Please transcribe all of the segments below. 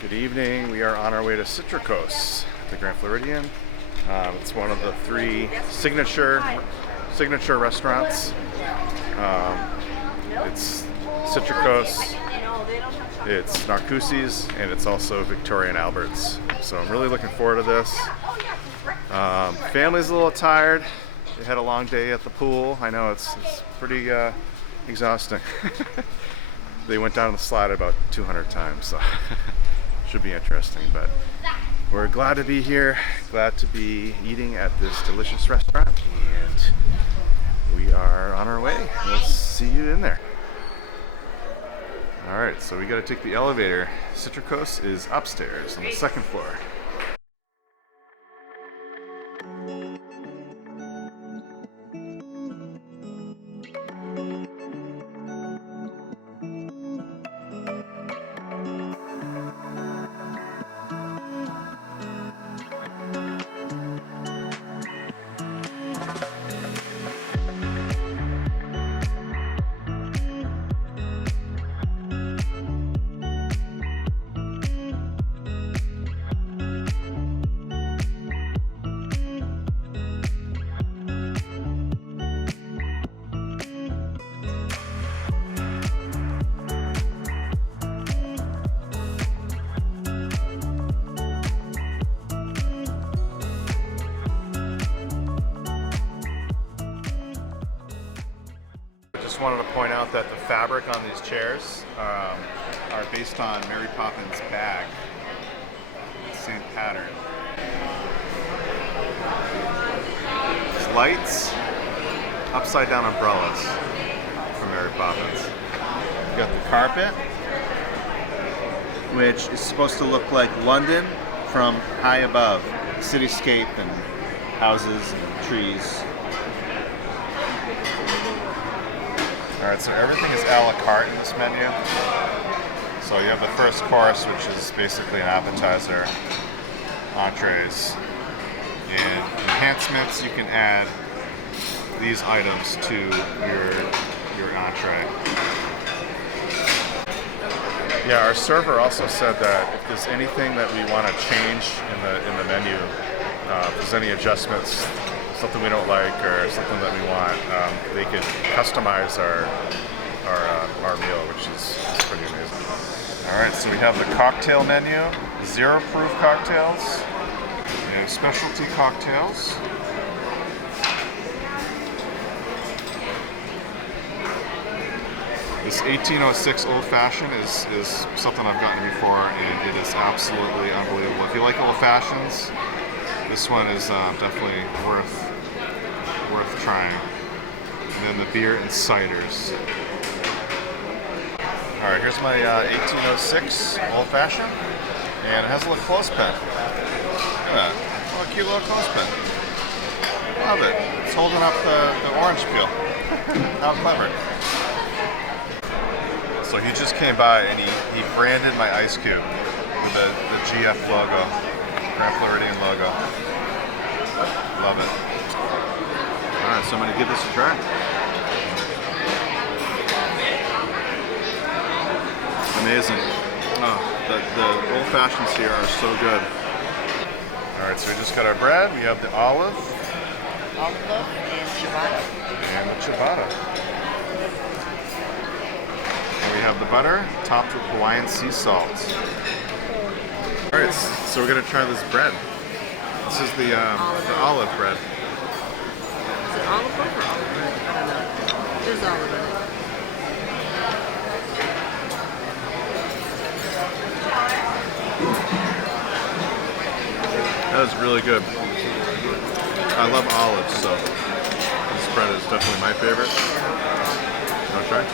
Good evening. We are on our way to Citricos, the Grand Floridian. It's one of the three signature restaurants. It's Citricos, it's Narcoossee's, and it's also Victoria and Albert's. So I'm really looking forward to this. Family's a little tired. They had a long day at the pool. I know it's pretty exhausting. They went down the slide about 200 times, so should be interesting. But we're glad to be here, glad to be eating at this delicious restaurant, and we are on our way. We'll see you in there. Alright, so we gotta take the elevator. Citricos is upstairs on the second floor. Just wanted to point out that the fabric on these chairs are based on Mary Poppins' bag. Same pattern. These lights, upside down umbrellas from Mary Poppins. You got the carpet, which is supposed to look like London from high above. Cityscape and houses and trees. Alright, so everything is a la carte in this menu. So you have the first course, which is basically an appetizer, entrees, and enhancements. You can add these items to your entree. Yeah, our server also said that if there's anything that we want to change in the menu, if there's any adjustments, something we don't like or something that we want, they could customize our meal, which is pretty amazing. All right, so we have the cocktail menu, 0 proof cocktails, and specialty cocktails. This 1806 Old Fashioned is something I've gotten before, and it is absolutely unbelievable. If you like old fashions, this one is definitely worth trying. And then the beer and ciders. Alright, here's my 1806 Old Fashioned, and it has a little clothespin. Look at that. Oh, a cute little clothespin. Love it. It's holding up the orange peel. How clever. So he just came by and he branded my ice cube with the GF logo, Grand Floridian logo. Love it. Alright, so I'm going to give this a try. Amazing. Oh, the old fashions here are so good. Alright, so we just got our bread. We have the olive. Olive loaf and ciabatta. And the ciabatta. And we have the butter topped with Hawaiian sea salt. Alright, so we're going to try this bread. This is the olive bread. Is it olive loaf or olive bread? I don't know. There's olive in it. That is really good. I love olives, so this bread is definitely my favorite. You want to try?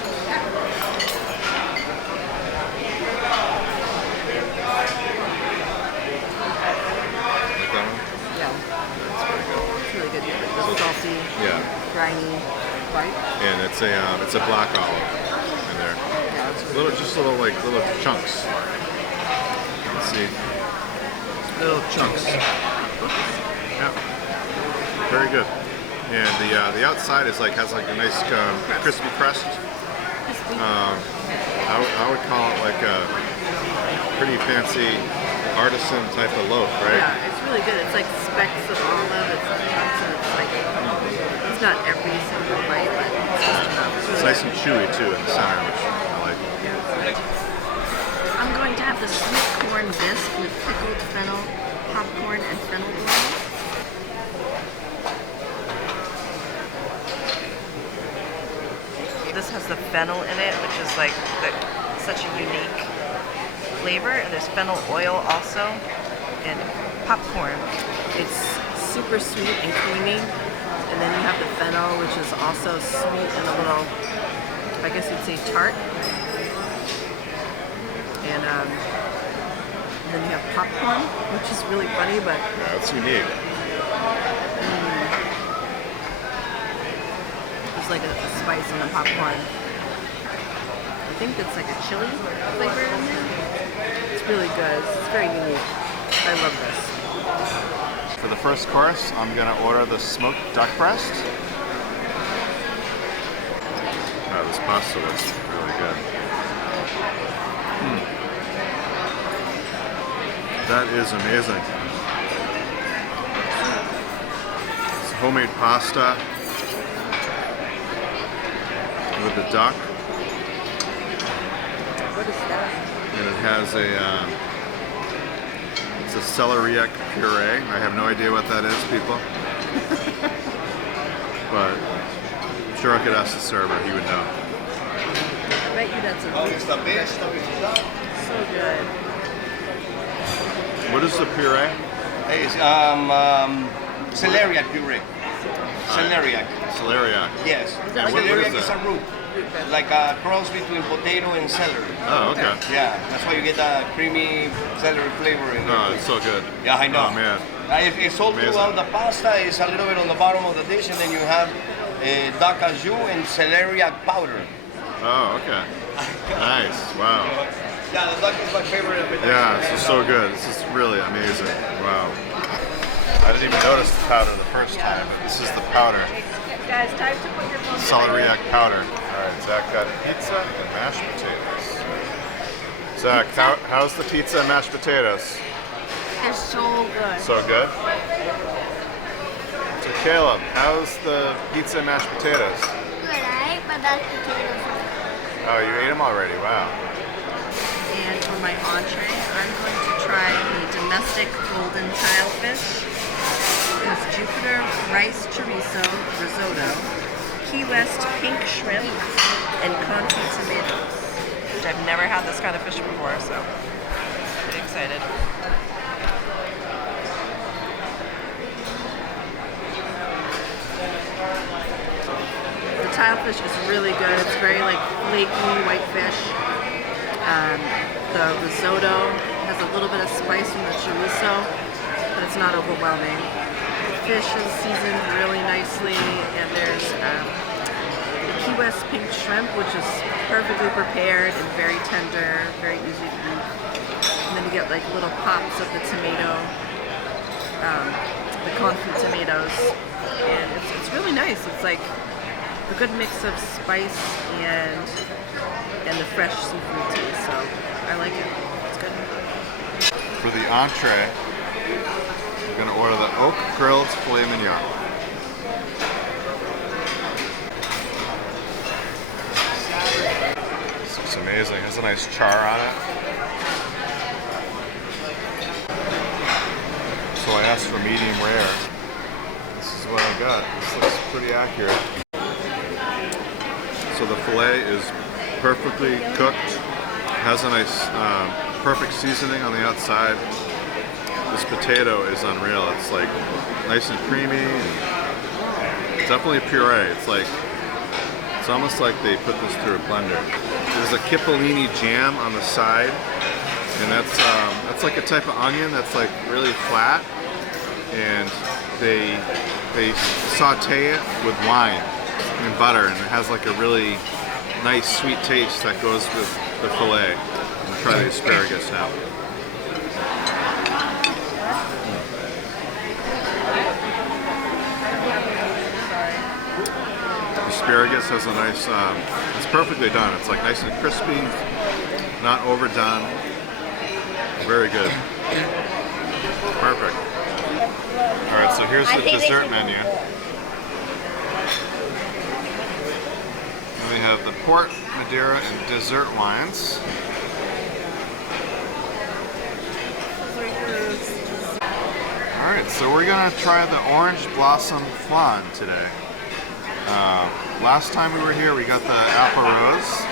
Like that one? Yeah. That's pretty good. It's really good. It's salty, Yeah. briny, right? And it's a black olive in there. Yeah, it's really Little chunks. You can see little chunks. Yeah, very good. And the outside is has a nice crispy crust. I would call it like a pretty fancy artisan type of loaf, right? Yeah, it's really good. It's like specks of olive. It's chunks and it's like, it's not every single bite, but it's just enough. It's nice and chewy too in the center, which I like. I'm going to have the sweet corn bisque with pickled fennel, popcorn, and fennel oil. This has the fennel in it, which is like such a unique flavor. And there's fennel oil also, and popcorn. It's super sweet and creamy. And then you have the fennel, which is also sweet and a little, I guess you'd say tart. And then you have popcorn, which is really funny, but It's unique. there's like a spice in the popcorn. I think it's like a chili flavor in there. It's really good. It's very unique. I love this. For the first course, I'm gonna order the smoked duck breast. Oh, this pasta looks really good. That is amazing. It's homemade pasta with the duck, What is that? and it has it's a celeriac puree. I have no idea what that is, people. But I'm sure I could ask the server, he would know. I bet you that's a so good. What is the puree? It's celeriac puree. Celeriac. Celeriac. Yes. that like what Celeriac is is that? a root, like a cross between potato and celery. Oh, okay. Yeah, that's why you get that creamy celery flavor in there. Oh, it's so good. Yeah, I know. Oh, man. It's all Amazing. throughout the pasta. It's a little bit on the bottom of the dish, and then you have duck au jus and celeriac powder. Oh, okay. Nice. Wow. Yeah, the duck is my favorite of it. Yeah, this is so good. This is really amazing. Wow. I didn't even notice the powder the first time. This is the powder. Guys, time to put your phone Celeriac powder. All right, Zach got pizza and mashed potatoes. Zach, how's the pizza and mashed potatoes? They're so good. So good? So Caleb, how's the pizza and mashed potatoes? Good, I ate my mashed potatoes. Oh, you ate them already? Wow. And for my entree, I'm going to try the domestic golden tilefish. It's Jupiter rice chorizo risotto, Key West pink shrimp, and confit tomatoes. Which I've never had this kind of fish before, so pretty excited. The tilefish is really good. It's very like flaky white fish. The risotto has a little bit of spice from the chorizo, but it's not overwhelming. The fish is seasoned really nicely, and there's the Key West pink shrimp, which is perfectly prepared and very tender, very easy to eat. And then you get like little pops of the tomato, the confit tomatoes, and it's really nice. It's like a good mix of spice and the fresh seafood taste, so I like it. It's good. For the entree, we're going to order the oak grilled filet mignon. This looks amazing. It has a nice char on it. So I asked for medium rare. This is what I got. This looks pretty accurate. So the filet is perfectly cooked. Has a nice, perfect seasoning on the outside. This potato is unreal. It's like nice and creamy, and definitely puree. It's almost like they put this through a blender. There's a cipollini jam on the side, and that's like a type of onion that's like really flat, and they saute it with wine and butter, and it has like a really nice sweet taste that goes with the filet. I'm gonna try the asparagus now. Asparagus has a nice, it's perfectly done. It's like nice and crispy, not overdone. Very good. Perfect. All right, so here's the dessert menu. And we have the port, Madeira, and dessert wines. All right, so we're gonna try the orange blossom flan today. Last time we were here, we got the apple rose,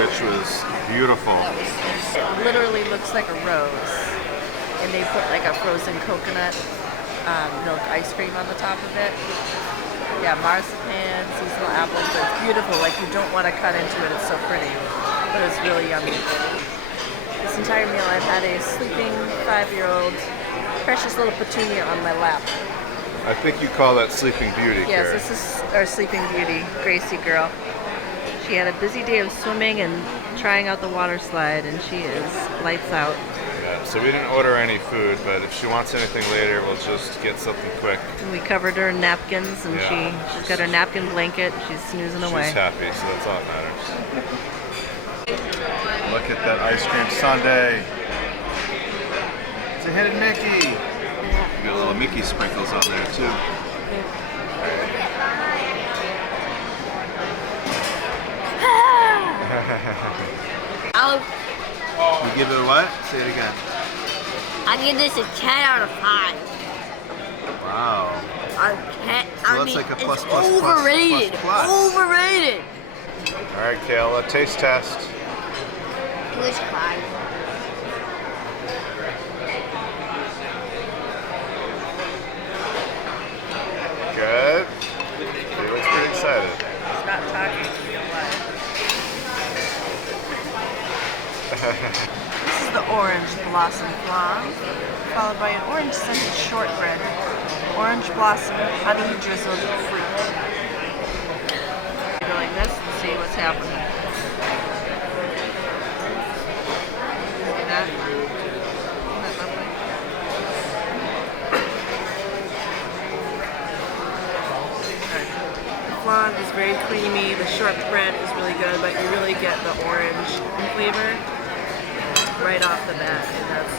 which was beautiful. It literally looks like a rose, and they put like a frozen coconut milk ice cream on the top of it. Yeah, marzipan, seasonal apples, but it's beautiful. Like you don't want to cut into it, it's so pretty, but it's really yummy. This entire meal I've had a sleeping 5-year-old precious little petunia on my lap. I think you call that Sleeping Beauty, Yes, Carrie. this is our sleeping beauty, Gracie girl. She had a busy day of swimming and trying out the water slide, and she is lights out. Yeah, so we didn't order any food, but if she wants anything later, we'll just get something quick. And we covered her in napkins, and Yeah. she's got her napkin blanket. She's snoozing away. She's happy, so that's all that matters. Look at that ice cream sundae. It's a hidden Mickey. You got little Mickey sprinkles on there too. You give it a what? Say it again. I give this a 10 out of 5. Wow. I that's like a it's plus, plus, plus, overrated. plus, plus. Overrated. All right, Kayla, taste test. English 5. Good. He looks pretty excited. She's not talking to me alive. This is the orange blossom flan, followed by an orange scented shortbread, orange blossom honey drizzled fruit. Go like this and see what's happening. See that? Isn't that lovely? The flan is very creamy, the shortbread is really good, but you really get the orange flavor right off the bat, and that's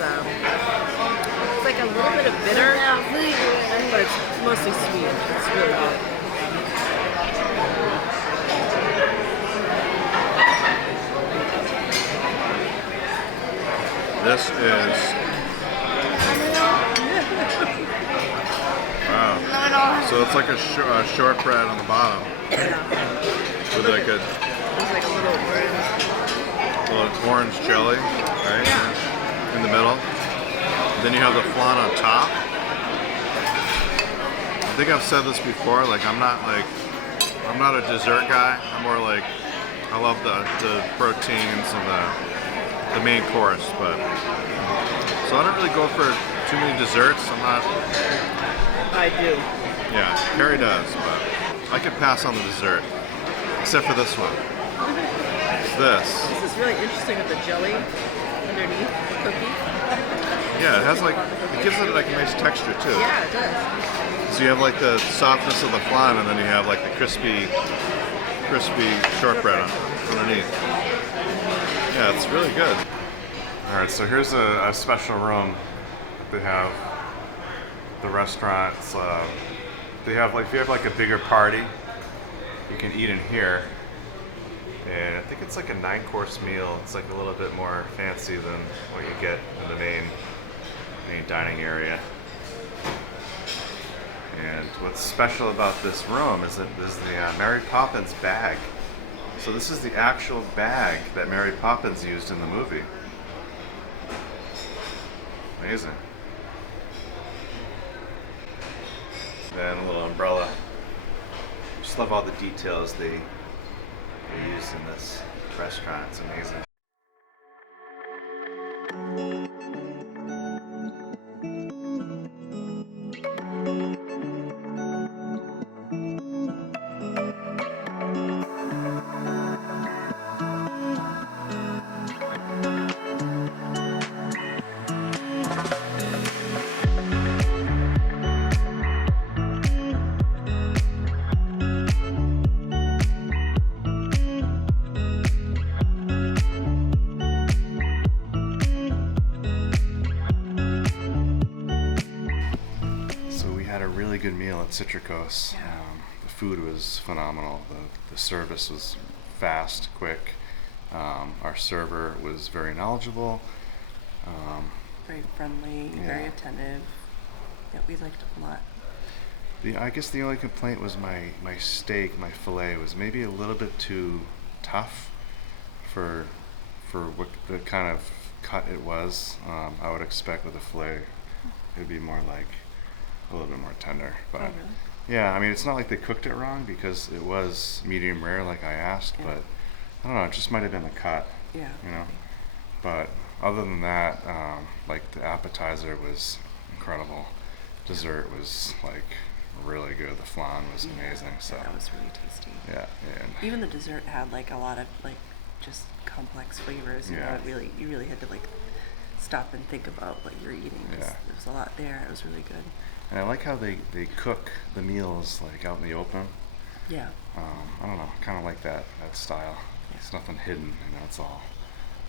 it's like a little bit of bitter, but it's mostly sweet. It's really good. This is wow. So it's like a shortbread on the bottom Yeah. with like a There's like a little orange jelly, right? Yeah. In the middle. Then you have the flan on top. I think I've said this before. Like I'm not a dessert guy. I'm more like I love the proteins and the main course, but so I don't really go for too many desserts. I'm not. I do. Yeah, Carrie does, but I could pass on the dessert, except for this one. It's this. This is really interesting with the jelly underneath the cookie. Yeah, it has like it gives it like a nice texture too. Yeah, it does. So you have like the softness of the flan, and then you have like the crispy shortbread underneath. Yeah, it's really good. All right, so here's a special room that they have. The restaurants, they have like if you have like a bigger party, you can eat in here. And I think it's like a 9-course meal. It's like a little bit more fancy than what you get in the main dining area. And what's special about this room is that there's the Mary Poppins bag. So this is the actual bag that Mary Poppins used in the movie. Amazing. And a little umbrella. Just love all the details they use in this restaurant. It's amazing. good meal at Citricos. Yeah. The food was phenomenal. The service was fast, quick. Our server was very knowledgeable. Very friendly, very attentive. Yeah, we liked it a lot. I guess the only complaint was my steak, my fillet was maybe a little bit too tough for what the kind of cut it was. I would expect with a fillet it'd be more like a little bit more tender. But really? yeah, I mean it's not like they cooked it wrong because it was medium rare like I asked, but I don't know, it just might have been the cut. Yeah. You know. But other than that, like the appetizer was incredible. Dessert was like really good. The flan was amazing. So that was really tasty. yeah, and Even the dessert had like a lot of like just complex flavors. You know, you really had to like stop and think about what you're eating. There was a lot there. It was really good. and I like how they cook the meals like out in the open. Yeah. I don't know, kind of like that style. It's nothing hidden. You know, it's all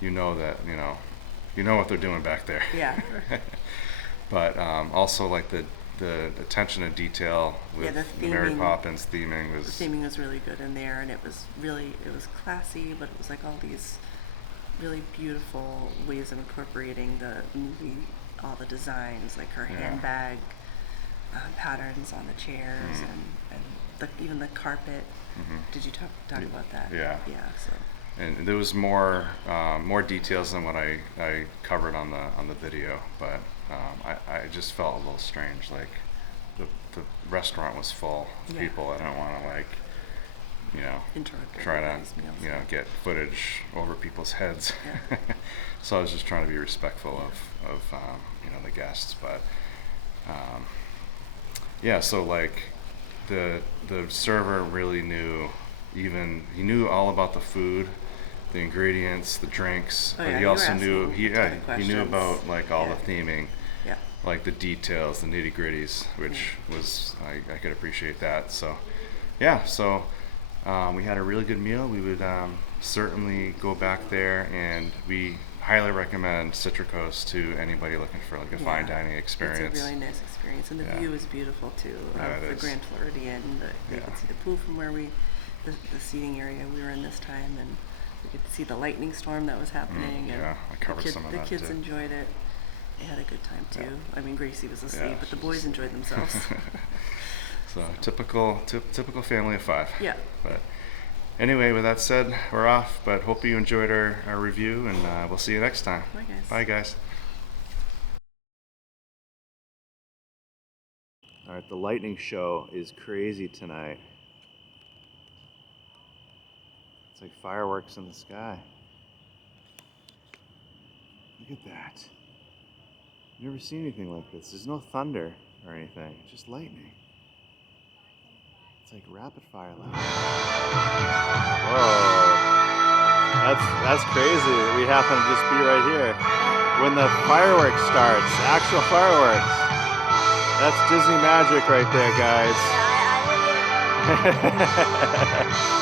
you know that you know what they're doing back there. Yeah. But also like the attention to detail with the Mary theming. Poppins theming The was theming was really good in there, and it was classy, but it was like all these really beautiful ways of incorporating the movie, all the designs, like her handbag patterns on the chairs, and even the carpet. Did you talk about that? Yeah. Yeah. So. and there was more details than what I covered on the video, but I just felt a little strange. Like the restaurant was full of people. I don't want to try to meals, get footage over people's heads. Yeah. So I was just trying to be respectful of the guests, but so like the server really knew. He knew all about the food, the ingredients, the drinks, but he also knew he knew about like all the theming, like the details, the nitty gritties, which was I could appreciate that. So we had a really good meal. We would certainly go back there, and we highly recommend Citricos to anybody looking for like a fine dining experience. It's a really nice experience, and the view is beautiful too of the Grand Floridian. You could see the pool from where the seating area we were in this time, and we could see the lightning storm that was happening. And I covered some of that. The kids too. enjoyed it. They had a good time too. I mean, Gracie was asleep, but the boys enjoyed themselves. So typical family of 5. Yeah. But anyway, with that said, we're off. But hope you enjoyed our review, and we'll see you next time. Bye, guys. Bye, guys. All right, the lightning show is crazy tonight. It's like fireworks in the sky. Look at that. I've never seen anything like this. There's no thunder or anything, it's just lightning. It's like rapid fire lightning. Whoa. That's crazy. We happen to just be right here. When the fireworks starts, actual fireworks. That's Disney magic right there, guys. I